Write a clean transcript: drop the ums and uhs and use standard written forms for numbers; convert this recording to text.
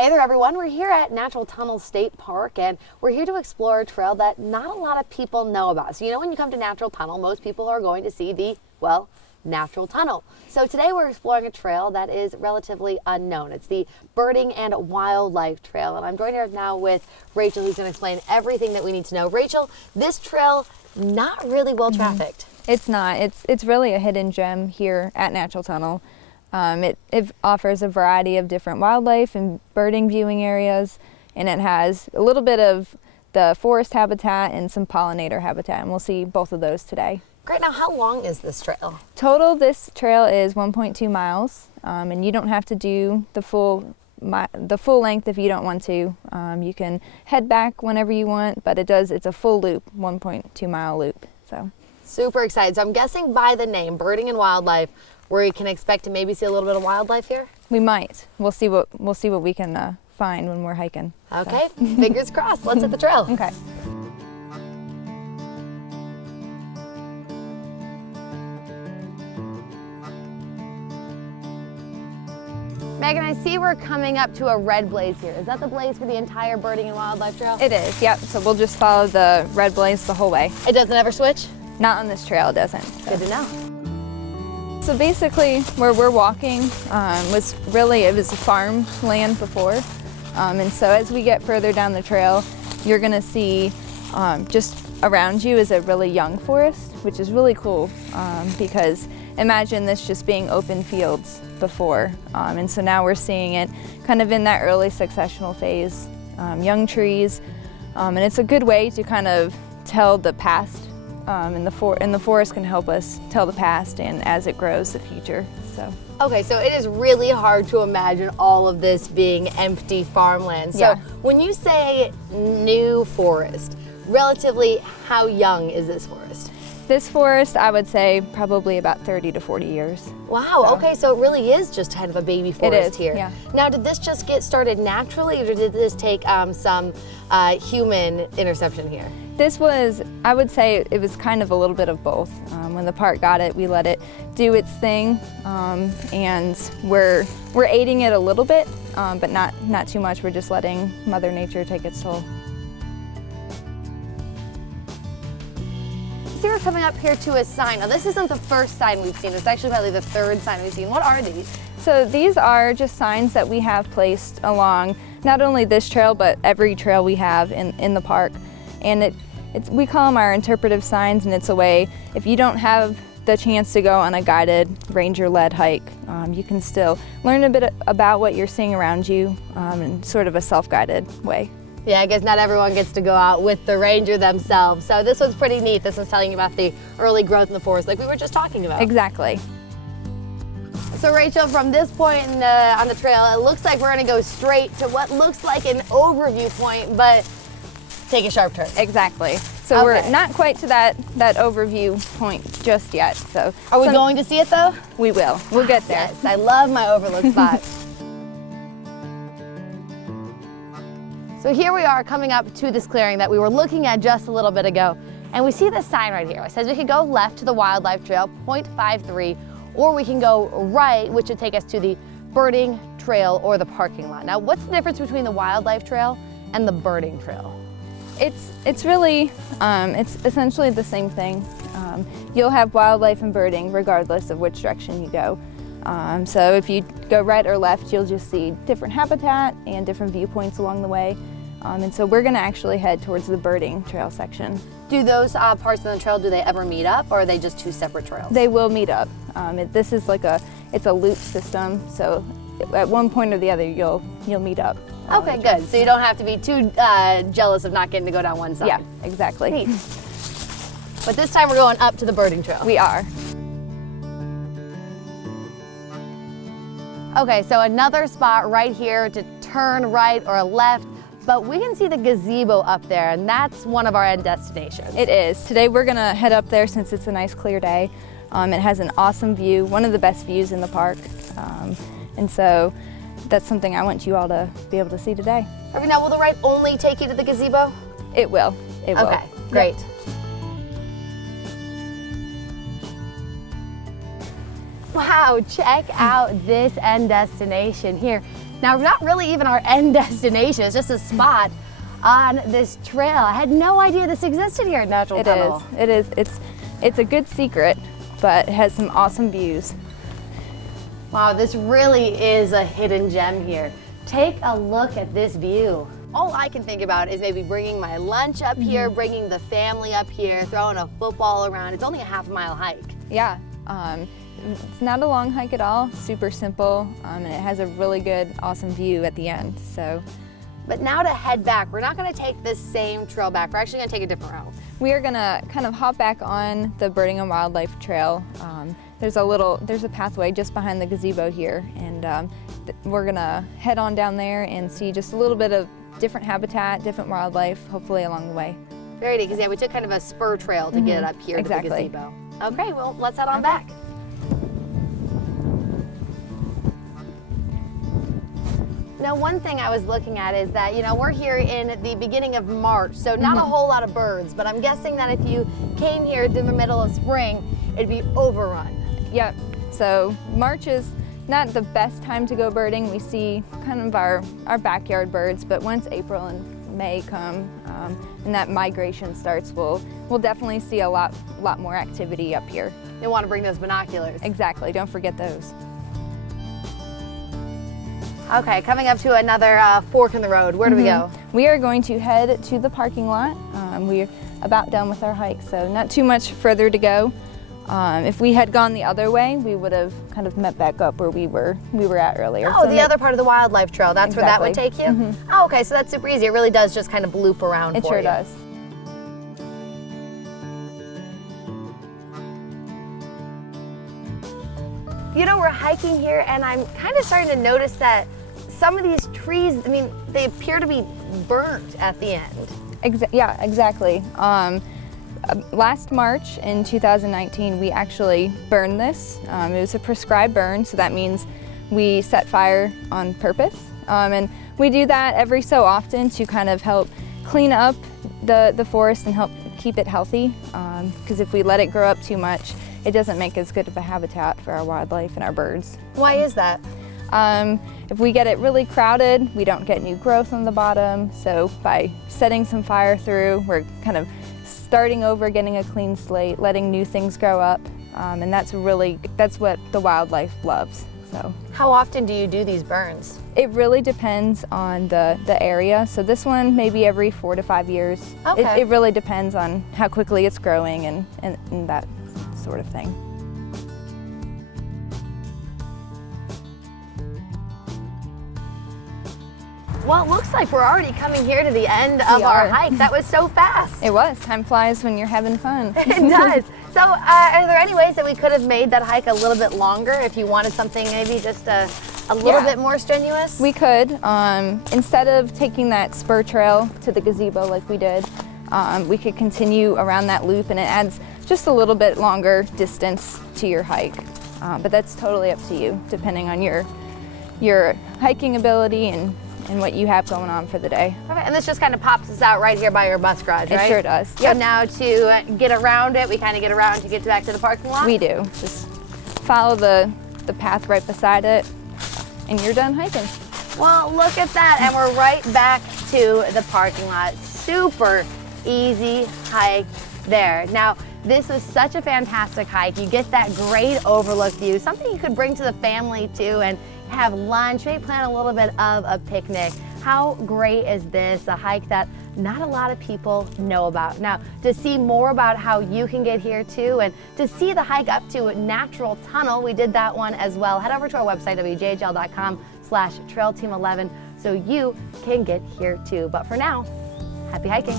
Hey there everyone, we're here at Natural Tunnel State Park and we're here to explore a trail that not a lot of people know about. So when you come to Natural Tunnel, most people are going to see the, well, Natural Tunnel. So today we're exploring a trail that is relatively unknown. It's the Birding and Wildlife Trail, and I'm joined here now with Rachel, who's going to explain everything that we need to know. Rachel, this trail, not really well trafficked. It's not. It's really a hidden gem here at Natural Tunnel. It offers a variety of different wildlife and birding viewing areas, and it has a little bit of the forest habitat and some pollinator habitat, and we'll see both of those today. Great. Now, how long is this trail? Total, this trail is 1.2 miles, and you don't have to do the full length if you don't want to. You can head back whenever you want, but it's a full loop, 1.2 mile loop. So super excited. So I'm guessing by the name, Birding and Wildlife, where you can expect to maybe see a little bit of wildlife here? We might. We'll see what we can find when we're hiking. Okay, so. Fingers crossed. Let's hit the trail. Okay. Megan, I see we're coming up to a red blaze here. Is that the blaze for the entire Birding and Wildlife Trail? It is, yep. So we'll just follow the red blaze the whole way. It doesn't ever switch? Not on this trail, it doesn't. So. Good to know. So basically, where we're walking was a farmland before. And so as we get further down the trail, you're gonna see just around you is a really young forest, which is really cool because imagine this just being open fields before. And so now we're seeing it kind of in that early successional phase, young trees. And it's a good way to kind of tell the past. And the forest can help us tell the past and as it grows, the future. So. Okay, so it is really hard to imagine all of this being empty farmland. So when you say new forest, relatively how young is this forest? This forest, I would say probably about 30 to 40 years. Wow, so. Okay, so it really is just kind of a baby forest here. Yeah. Now, did this just get started naturally, or did this take some human interception here? This was, I would say, it was kind of a little bit of both. When the park got it, we let it do its thing, and we're aiding it a little bit, but not too much. We're just letting Mother Nature take its toll. So we're coming up here to a sign. Now, this isn't the first sign we've seen. It's actually probably the third sign we've seen. What are these? So these are just signs that we have placed along not only this trail, but every trail we have in the park. And we call them our interpretive signs, and it's a way, if you don't have the chance to go on a guided, ranger-led hike, you can still learn a bit about what you're seeing around you in sort of a self-guided way. Yeah, I guess not everyone gets to go out with the ranger themselves. So this one's pretty neat. This one's telling you about the early growth in the forest like we were just talking about. Exactly. So Rachel, from this point on the trail, it looks like we're gonna go straight to what looks like an overview point, but take a sharp turn. Exactly. So we're not quite to that overview point just yet. So are we going to see it though? We will. We'll get there. Yes, I love my overlook spot. So here we are coming up to this clearing that we were looking at just a little bit ago, and we see this sign right here. It says we can go left to the Wildlife Trail, 0.53, or we can go right, which would take us to the Birding Trail or the parking lot. Now, what's the difference between the Wildlife Trail and the Birding Trail? It's really, it's essentially the same thing. You'll have wildlife and birding regardless of which direction you go. So if you go right or left, you'll just see different habitat and different viewpoints along the way. And so we're gonna actually head towards the Birding Trail section. Do those parts of the trail, do they ever meet up, or are they just two separate trails? They will meet up. This is it's a loop system, so at one point or the other, you'll meet up. Okay, good. So you don't have to be too jealous of not getting to go down one side. Yeah, exactly. Neat. But this time we're going up to the Birding Trail. We are. Okay, so another spot right here to turn right or left, but we can see the gazebo up there, and that's one of our end destinations. It is. Today we're gonna head up there since it's a nice clear day. It has an awesome view, one of the best views in the park. And so that's something I want you all to be able to see today. Okay, now will the ride only take you to the gazebo? It will. It will. Okay, great. Yep. Wow, check out this end destination here. Now, not really even our end destination, it's just a spot on this trail. I had no idea this existed here at Natural Tunnel. It is. It's a good secret, but it has some awesome views. Wow, this really is a hidden gem here. Take a look at this view. All I can think about is maybe bringing my lunch up here, bringing the family up here, throwing a football around. It's only a half-mile hike. Yeah, it's not a long hike at all, super simple, and it has a really good, awesome view at the end. So, but now to head back, we're not gonna take this same trail back. We're actually gonna take a different route. we are gonna kind of hop back on the Birding and Wildlife Trail. There's a pathway just behind the gazebo here, and we're gonna head on down there and see just a little bit of different habitat, different wildlife, hopefully along the way. Very neat, because yeah, we took kind of a spur trail to get up here to the gazebo. Okay, well, let's head on back. Now, one thing I was looking at is that, you know, we're here in the beginning of March, so not a whole lot of birds, but I'm guessing that if you came here in the middle of spring, it'd be overrun. Yep, so March is not the best time to go birding. We see kind of our backyard birds, but once April and May come and that migration starts, we'll definitely see a lot more activity up here. You'll want to bring those binoculars. Exactly, don't forget those. Okay, coming up to another fork in the road. Where do we go? We are going to head to the parking lot. We're about done with our hike, so not too much further to go. If we had gone the other way, we would have kind of met back up where we were at earlier. Oh, so the other part of the wildlife trail, that's where that would take you? Oh, okay, so that's super easy. It really does just kind of loop around It for you. sure does. You know, we're hiking here, and I'm kind of starting to notice that some of these trees, I mean, they appear to be burnt at the end. Yeah, exactly. Last March in 2019, we actually burned this. It was a prescribed burn, so that means we set fire on purpose. And we do that every so often to kind of help clean up the forest and help keep it healthy. Because if we let it grow up too much, it doesn't make as good of a habitat for our wildlife and our birds. Why is that? If we get it really crowded, we don't get new growth on the bottom. So by setting some fire through, we're kind of starting over, getting a clean slate, letting new things grow up. And that's what the wildlife loves. So, how often do you do these burns? It really depends on the area. So this one, maybe every 4 to 5 years. Okay. It really depends on how quickly it's growing and that sort of thing. Well, it looks like we're already coming here to the end of our hike. That was so fast. It was. Time flies when you're having fun. It does. So are there any ways that we could have made that hike a little bit longer if you wanted something maybe just a little bit more strenuous? We could. Instead of taking that spur trail to the gazebo like we did, we could continue around that loop, and it adds just a little bit longer distance to your hike. But that's totally up to you, depending on your hiking ability and what you have going on for the day. Okay, and this just kind of pops us out right here by your bus garage, right? It sure does. So now to get around it, we kind of get around to get back to the parking lot? We do. Just follow the path right beside it, and you're done hiking. Well, look at that, and we're right back to the parking lot. Super easy hike there. Now, this was such a fantastic hike. You get that great overlook view, something you could bring to the family too and have lunch, maybe plan a little bit of a picnic. How great is this? A hike that not a lot of people know about. Now, to see more about how you can get here too, and to see the hike up to Natural Tunnel, we did that one as well. Head over to our website, wjhl.com/trailteam11, so you can get here too. But for now, happy hiking.